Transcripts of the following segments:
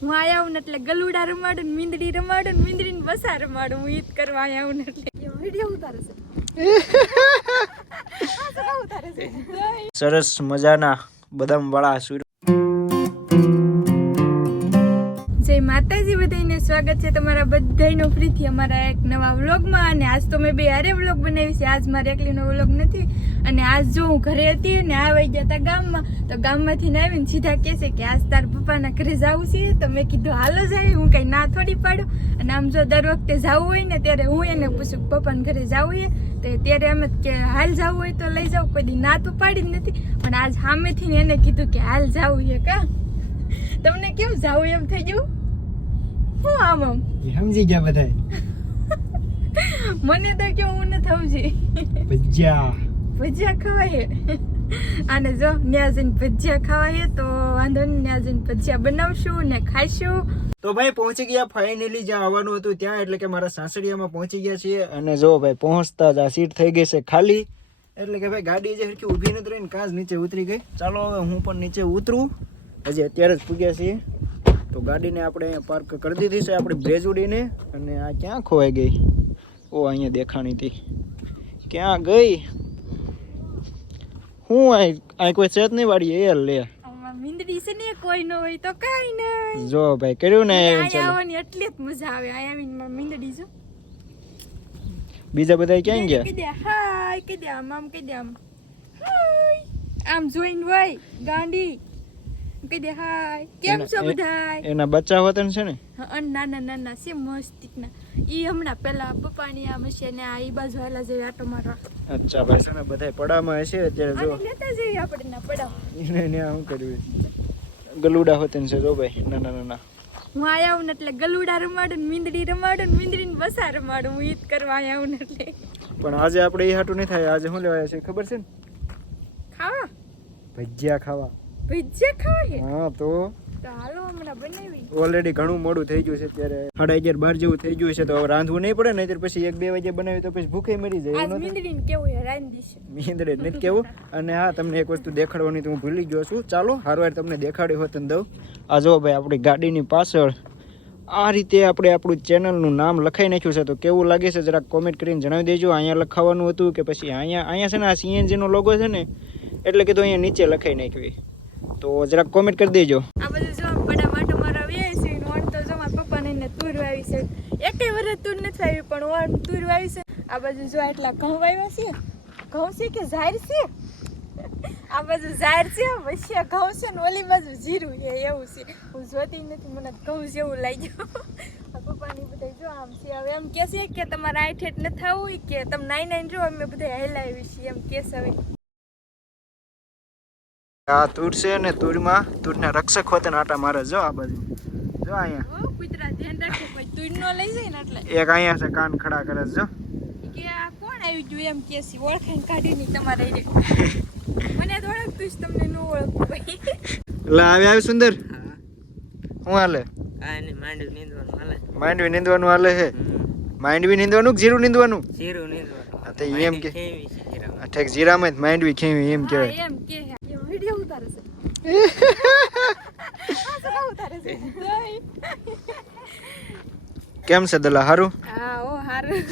હું આયા આવું ને એટલે ગલુડા રમાડું ને મીંદડી રમાડું ને મીંદડી ને બસા રમાડું હું ઈદ કરવા આયા આવું એટલે. વીડિયો ઉતારે છે. સરસ મજાના બદામ વાળા સૂર સ્વાગત છે તમારા બધાનો ફરીથી અમારા એક નવા વ્લોગમાં. અને આજ તો મેં બે હારે વ્લોગ બનાવી છે. આજ મારે એકલીનો વ્લોગ નથી. અને આજ જો હું ઘરે હતી અને આવી ગયા હતા ગામમાં, તો ગામમાંથી ને આવીને સીધા કહેશે કે આજ તાર પપ્પાના ઘરે જવું છે. તો મેં કીધું, હાલો જ આવી હું કંઈ ના થોડી પાડું. અને આમ જો દર વખતે જવું હોય ને, ત્યારે હું એને પૂછું પપ્પાના ઘરે જવું છે? તો ત્યારે એમ જ કે, હાલ જવું હોય તો લઈ જાઉં કોઈ દી ના તો પાડી જ નથી. પણ આજ સામેથી એને કીધું કે, હાલ જવું છે કા. તમને કેમ જાવું એમ થઈ ગયું? હું આમ આમ? સમજી ગયા બધા મને તો કેવું ન સમજી. ભજીયા. ભજીયા ખવાય. અને જો ન્યાજીન ભજીયા ખવાય તો વાંધો નહીં ન્યાજીન જઈને ભજીયા બનાવશું ને ખાઈશું. તો ભાઈ પહોંચી ગયા ફાઇનલી જ્યાં આવવાનું હતું ત્યાં એટલે કે મારા સાસરિયામાં પહોંચી ગયા છીએ. અને જો ભાઈ પહોંચતા જ આ સીટ થઈ ગઈ છે ખાલી. એટલે કે ભાઈ ગાડી જે હરખી ઊભી નથી રહીને ને કાચ નીચે ઉતરી ગઈ. ચાલો હવે હું પણ નીચે ઉતરું. હજી અત્યારે જ પૂગ્યા છીએ. તો ગાડીને આપણે પાર્ક કરી દીધી છે આપણી બ્રેજુડીને. અને આ ક્યાં ખોવાઈ ગઈ? ઓ અહીંયા દેખાણી હતી. ક્યાં ગઈ? હું આ કોઈ છે જ નહીં વાળી એ લે. મીંદડી છે ને કોઈ ન હોય તો કાંઈ નહીં. જો ભાઈ કર્યું ને આવવાની એટલી જ મજા આવે આવીને મીંદડી જો બીજા બધા ક્યાં ગયા? કહી દે હાય કે દે આમ આમ દે આમ હાય. આમ જોઈન હોય ગાંડી. કહી દે હાય. કેમ છો બધા બધાય? એના બચ્ચા વતન છે ને? હા, નાના નાના છે મસ્તિકના. ઈ હમણાં પેલા પપ્પાની આ મશીને આ ઈ બાજુ આલા જેવી આટો મારવા. અચ્છા ભાઈ સામે બધા પડામાં હશે અત્યારે જો. લેતા જઈએ આપણે ના પડાવ. એને ને શું કર્યું ગલુડા વતન છે જો ભાઈ. નાના નાના હું આયા આવું એટલે ગલુડા રમાડું ને મીંદડી રમાડું ને મીંદડી ને બસા રમાડું. હું ઈદ કરવા આયા આવું ને એટલે. પણ આજે આપણે એ હાટું નહીં થાય. આજે શું લેવાય છે? ખબર છે ને? ખાવા? ભજીયા ખાવા. ભજીયા ખાવા છે હા તો? ઓલરેડી ઘણું મોડું થઈ ગયું છે અત્યારે સાડા અગિયાર બાર જેવું થઈ ગયું છે તો હવે રાંધવું નહીં પડે નહીં પછી એક બે વાગે બનાવી તો પછી ભૂખે મરી જાય મીંદડે નથી કેવું. અને હા તમને એક વસ્તુ દેખાડવાની તો હું ભૂલી ગયો છું. ચાલો હારવાર તમને દેખાડી હોત ને દઉં. આ જો ભાઈ આપણી ગાડીની પાછળ આ રીતે આપણે આપણું ચેનલનું નામ લખાઈ નાખ્યું છે તો કેવું લાગે છે જરાક કોમેન્ટ કરીને જણાવી દેજો. અહીંયા લખાવાનું હતું કે પછી અહીંયા અહીંયા છે ને આ સીએનજીનો લોગો છે ને એટલે કીધું અહીંયા નીચે લખાઈ નાખ્યું. તો જરાક કોમેન્ટ કરી દેજો. આ બધું જો બધા માટો મારા વે છે ઓણ તો જો મારા પપ્પાને ને તુર વાવી છે. એકેય વર્ષ તુર નથી વાવી, પણ ઓણ તુર વાવી છે. આ બાજુ જો એટલા ઘઉં વાવ્યા છે. ઘઉં છે કે ઝાર છે? આ બાજુ ઝાર છે વચ્ચે ઘઉં છે ને ઓલી બાજુ જીરું છે, એવું છે. હું જોતી નથી, મને ઘઉં જેવું લાગ્યું. પપ્પાની બધા જો આમ છે. હવે એમ કે છે કે તમારે આઠ હેઠ ન થવું કે, તમે નાઈ નાઈ જો અમે બધા હેલાવી છીએ, એમ કે છે હવે. આ તુર છે ને તુરમાં તુરના રક્ષક હોતે આટા મારે જો આ બાજુ. જો અહીંયા. કુતરા ધ્યાન તુર નો લઈ જાય ને એટલે. એક અહીંયા છે કાન ખડા કરે જો. કે આ કોણ આવ્યું જોયું એમ કે છે ઓળખાણ કાઢી નહીં તમારે રે મને તો ઓળખતું જ તમને ન ઓળખતું ભાઈ એટલે આવી આવી સુંદર. શું હાલે? માંડવી નીંદવાનું હાલે. માંડવી નીંદવાનું હાલે છે? માંડવી નીંદવાનું કે જીરું નીંદવાનું? જીરું નીંદવાનું. તો એમ કે- જીરામાં? જ માંડવી ખેવી એમ કેવાય કહેવાય. એમ કે એ વિડિયો ઉતારે છે આ શું કામ છે કેમ છે દલા હારું? હા ઓ હારું.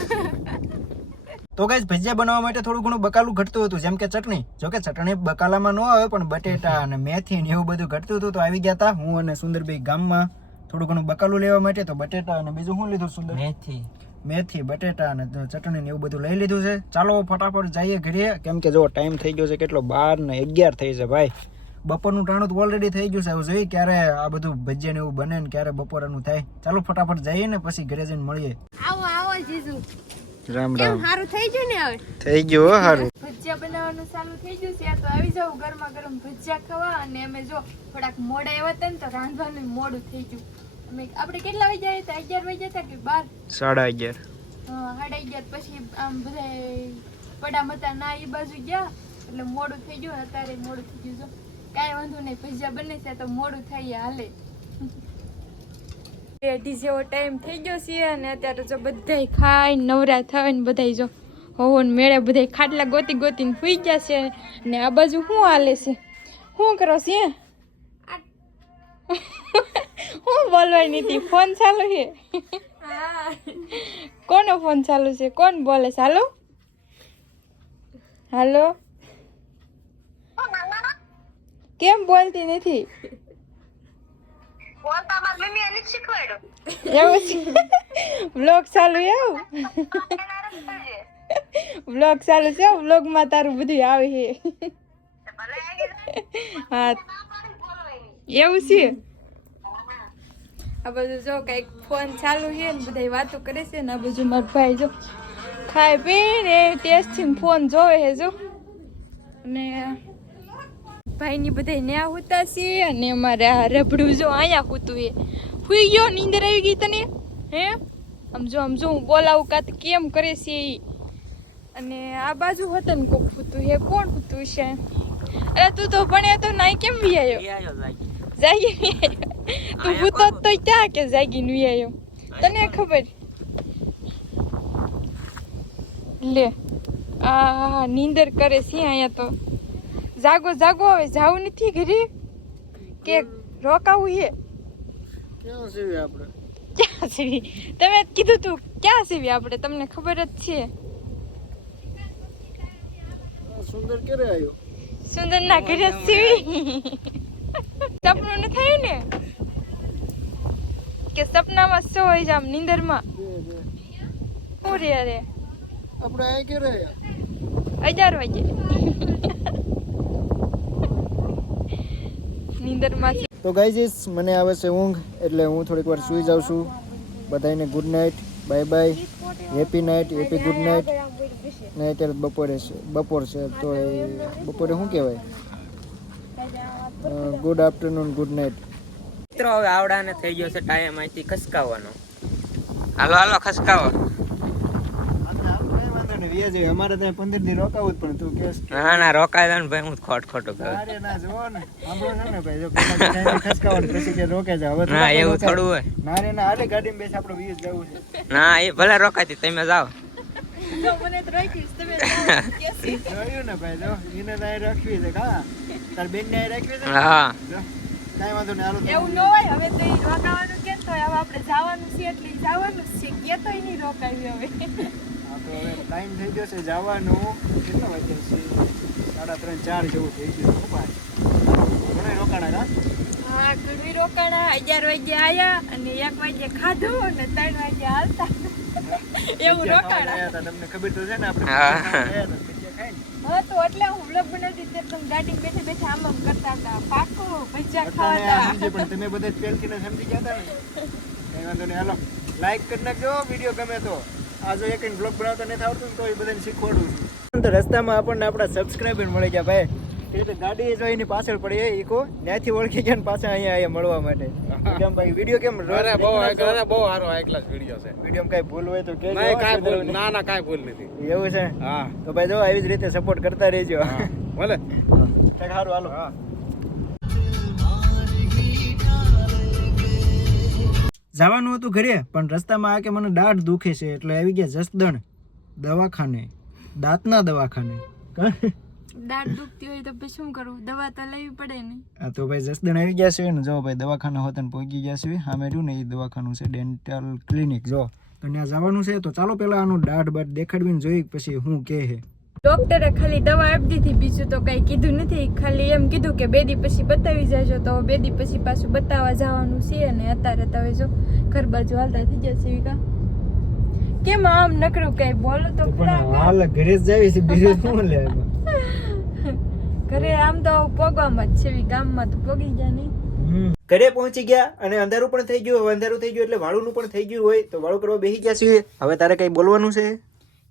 તો ગાઈસ ભજીયા બનાવવા માટે થોડું ઘણું બકાલું ઘટતું હતું જેમ કે ચટણી. જો કે ચટણી બકાલામાં ન આવે પણ બટેટા અને મેથી ને એવું બધું ઘટતું હતું તો આવી ગયા હતા હું અને સુંદરભાઈ ગામમાં. થોડું ઘણું બકાલું લેવા માટે તો બટેટા અને બીજું શું લીધું સુંદર? મેથી. મેથી બટેટા અને ચટણી ને એવું બધું લઈ લીધું છે. ચાલો ફટાફટ જઈએ ઘરે. કેમ કે જો ટાઈમ થઈ ગયો છે કેટલો? બાર ને અગિયાર થઈ છે ભાઈ. બપોરનું ટાણું તો ઓલરેડી થઈ ગયું છે. હવે જોઈએ ક્યારે આ બધું ભજીયા ને એવું બને ને ક્યારે બપોરનું થાય. ચાલો ફટાફટ જઈએ ને પછી ઘરે જઈને મળીએ. આવો આવો જીજુ. રામ રામ. સારું થઈ ગયું ને હવે? થઈ ગયું હો હારું. ભજીયા બનાવવાનું ચાલુ થઈ ગયું છે. તો આવી જાવ ગરમા ગરમ ભજીયા ખાવા અને અમે જો થોડાક મોડા આવ્યા હતા ને તો રાંધવાનું મોડું થઈ ગયું. અમે આપણે કેટલા વાગ્યા હતા? અગિયાર વાગ્યા હતા કે બાર? સાડા અગિયાર. હા, સાડા અગિયાર પછી આમ બધા પડા મતા ના એ બાજુ ગયા. એટલે મોડું થઈ ગયું અત્યારે મોડું થઈ ગયું કાંઈ વાંધો નહીં ભજીયા બને છે તો મોડું થાય હાલે. અઢી જેવો ટાઈમ થઈ ગયો છે અને અત્યારે જો બધાય ખાઈ નવરા થાય ને બધાય જો હોવો ને મેળે બધાય ખાટલા ગોતી ગોતીને ફૂઈ ગયા છે ને આ બાજુ શું હાલે છે? શું કરો છે? શું બોલવાની હતી ફોન ચાલુ છે? કોનો ફોન ચાલુ છે? કોણ બોલે ચાલુ હાલો? કેમ બોલતી નથી? બોલતા મારી મમ્મી એને શીખવાડ્યો. એવું છે? બ્લોગ ચાલુ એવું બ્લોગ ચાલુ છે બ્લોગમાં તારું બધું આવે છે. હા. એવું છે? આ બધું જો કંઈક ફોન ચાલુ છે ને બધા વાતો કરે છે ને આ બધું મારો ભાઈ જો ખાઈ પીને ટેસ્ટથી ફોન જોવે છે જો. અને ભાઈની બધા ન્યા હોતા છે અને અમારે આ રબડું જો અહીંયા હોતું એ હુઈ ગયો નીંદર આવી ગઈ તને? હે? આમ જો આમ જો હું બોલાવું કાં કેમ કરે છે એ અને આ બાજુ હતા ને કોક હોતું હે કોણ હોતું છે અરે તું તો ભણ્યા તો નાઈ કેમ વી આવ્યો જાગી. વી આવ્યો તું ભૂતો તો ક્યાં કે જાગી વી આવ્યો તને ખબર? લે આ નીંદર કરે છે અહીંયા તો. જાગો જાગો હવે જાવું નથી ઘરે. કે રોકાવું છે. ક્યાં સીવી આપણે? ક્યાં સીવી? તમે કીધું તું ક્યાં સીવી આપણે? તમને ખબર જ છે. સુંદર ક્યારે આવ્યો? સુંદર ના ઘરે સીવી. સપનું ન થયું ને? કે સપનામાં શું હોય આમ નીંદરમાં. શું રે અરે આપણે આ ક્યારે આવ્યા? અગિયાર વાગે. નીંદરમાં તો ગાઈઝીસ મને આવે છે ઊંઘ એટલે હું થોડીક વાર સૂઈ જાઉં છું. બધાને good night bye bye happy night happy good night ને અત્યારે બપોરે છે બપોર છે તો બપોરે શું કહેવાય? ગુડ આફ્ટરનૂન ગુડ નાઇટ મિત્રો હવે આવડાને થઈ ગયો છે ટાઈમ અહીંથી ખસકાવવાનો હાલો હાલો ખસકાવો. અમારે ત્યાં પંદર દી રોકાવું જ પણ તું કેસ ના ના રોકાય ને ભાઈ હું ખોટ ખોટું કહું. અરે ના જુઓ ને સાંભળો છો ને ભાઈ જો ખસકાવાનું પછી કે રોકે હવે ના એવું થોડું હોય. ના રે ના હાલે ગાડીમાં બેસી આપણે વીસ જવું છે. ના એ ભલે રોકાતી તમે જાઓ. મને તો રાખીશ તમે જોયું ને ભાઈ જો એને રાખવી છે કા? તાર બેન ને રાખવી છે હા. જો કાંઈ વાંધો નહીં હાલો એવું ન હોય હવે તો રોકાવાનું કે તો હવે આપણે જવાનું છે એટલે જવાનું છે કે તો નહીં રોકાવી હવે. તો હવે ટાઈમ થઈ ગયો છે જવાનું. કેટલા વાગ્યા છે? સાડા ત્રણ ચાર જેવું થઈ ગયું ઘણા રોકાણા હા ઘણી રોકાણા. અગિયાર વાગે આવ્યા અને એક વાગે ખાધું અને ત્રણ વાગે હાલતા. એવું રોકાણા. તમને ખબર તો છે ને આપણે હા. ખાવા તો એટલે હું વ્લોગ બનાવતી તે તમે ગાડી બેઠા બેઠા આમ આમ કરતા હતા. પાકો ભજીયા આ પણ તમે બધા જ પહેલથી ને સમજી ગયા હતા ને. કઈ વાંધો નહીં. હાલો લાઈક કરી નાખજો વીડિયો ગમે તો. આ જો એક બ્લોગ બનાવતા નથી આવડતું તો એ બધાને શીખવાડું છું. તો રસ્તામાં આપણને આપણા સબસ્ક્રાઈબર મળી ગયા ભાઈ. એ રીતે ગાડી જો એની પાછળ પડી એ ઈકો. ત્યાંથી ઓળખી ગયા ને પાછા અહીંયા અહીંયા મળવા માટે. કેમ ભાઈ વીડિયો કેમ અરે બહુ અરે બહુ સારો હાઈ ક્લાસ વીડિયો છે. વીડિયો કાઈ ભૂલ હોય તો કે નહીં કાઈ ભૂલ ના ના કાઈ ભૂલ નથી. એવું છે? હા. તો ભાઈ જો આવી જ રીતે સપોર્ટ કરતા રહેજો. ભલે. સારું હાલો. હા. જવાનું હતું ઘરે પણ રસ્તામાં આ કે મને દાઢ દુખે છે એટલે આવી ગયા જસદણ દવાખાને દાંતના દવાખાને. દાઢ દુખતી હોય તો પછી શું કરવું? દવા તો લેવી પડે ને. આ તો ભાઈ જસદણ આવી ગયા છે ને જો ભાઈ દવાખાના હોતા પહોંચી ગયા છે સામે રહ્યું ને એ દવાખાનું છે ડેન્ટલ ક્લિનિક જો. તો ત્યાં જવાનું છે તો ચાલો પહેલા આનું દાઢ બાઢ દેખાડવીને જોઈ પછી હું કહે ડોક્ટરે ખાલી દવા આપી દીધી બીજું તો કંઈ કીધું નથી. ખાલી એમ કીધું કે બે દી પછી બતાવી જાજો. તો બે દી પછી પાછું બતાવવા જવાનું છે અને અત્યારે તમે જો ઘર બાજુ હાલતા થઈ જશે વિકા કેમ આમ નકરું કઈ બોલો તો પણ હાલ ઘરે જ જાવી છે બીજું શું લે ઘરે આમ તો પોગવામાં જ છે ગામમાં તો પોગી ગયા નહીં. ઘરે પહોંચી ગયા અને અંધારું પણ થઈ ગયું હવે અંધારું થઈ ગયું એટલે વાળું પણ થઈ ગયું હોય તો વાળું કરવા બેસી ગયા છીએ. હવે તારે કઈ બોલવાનું છે?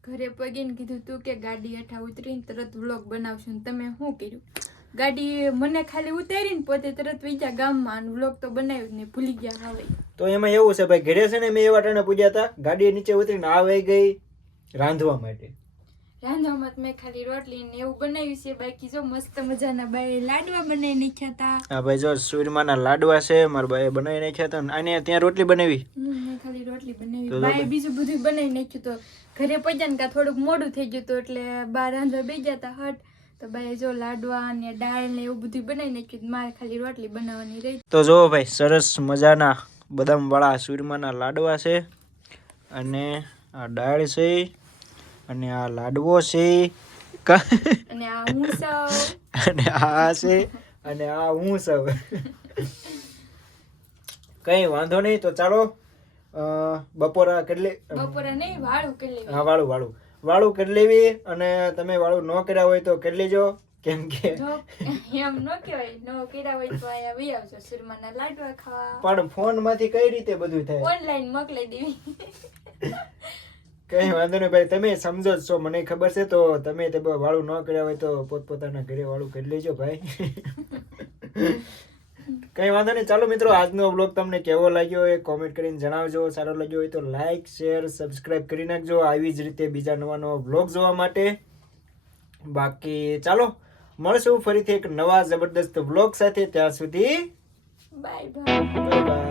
ઘરે પગીને કીધું તું કે ગાડી હેઠા ઉતરીને તરત વ્લોગ બનાવશું ને તમે શું કર્યું? ગાડી મને ખાલી ઉતારીને પોતે તરત બીજા ગામમાં અને વ્લોગ તો બનાવ્યું જ નહીં, ભૂલી ગયા હવે. તો એમાં એવું છે, ભાઈ, ઘરે છે ને મેં એવા ટાણે પૂજ્યા હતા, ગાડી નીચે ઉતરીને આવી ગઈ રાંધવા માટે. રાંધવામાં તો મેં ખાલી રોટલી ને એવું બનાવ્યું છે. બાકી જો મસ્ત મજાના બાય લાડવા બનાવી નાખ્યા હતા. હા ભાઈ જો સુરમાના લાડવા છે મારા બાએ બનાવી નાખ્યા હતા અને ત્યાં રોટલી બનાવી. મેં ખાલી રોટલી બનાવી. તો બાય બીજું બધું બનાવી નાખ્યું તો ઘરે પહોંચ્યા ને કાં થોડુંક મોડું થઈ ગયું હતું એટલે બા રાંધવા બે ગયા હતા હટ. તો ભાઈ જો લાડવા ને દાળ ને એવું બધું બનાવી નાખ્યું મારે ખાલી રોટલી બનાવવાની રહી. તો જો ભાઈ સરસ મજાના બદામવાળા સુરમાના લાડવા છે અને આ દાળ છે. અને આ લાડવો છે. અને આ હું સૌ અને આ છે અને આ હું સૌ કઈ વાંધો નહીં તો ચાલો બપોરા કેટલી બપોરા નહીં વાળું કેટલી હા વાળું વાળું. વાળું કેટલી અને તમે વાળું ન કર્યા હોય તો કેટલી જો કેમ કે એમ ન કહેવાય ન કર્યા હોય તો આયા વી આવજો સુરમાના લાડવા ખાવા. પણ ફોનમાંથી કઈ રીતે બધું થાય? ઓનલાઈન મોકલી દેવી. કઈ વાંધો નહીં ભાઈ તમે સમજો છો. મને ખબર છે તો તમે તે વાળું ન કર્યા હોય તો પોતપોતાના ઘરે વાળું કરી લેજો ભાઈ. કઈ વાંધો નહીં. ચાલો મિત્રો આજનો બ્લોગ તમને કેવો લાગ્યો એ કોમેન્ટ કરીને જણાવજો. સારો લાગ્યો હોય તો લાઈક શેર સબસ્ક્રાઇબ કરી નાખજો. આવી જ રીતે બીજા નવા નવા બ્લોગ જોવા માટે. બાકી ચાલો મળશું ફરીથી એક નવા જબરદસ્ત બ્લોગ સાથે. ત્યાં સુધી બાય બાય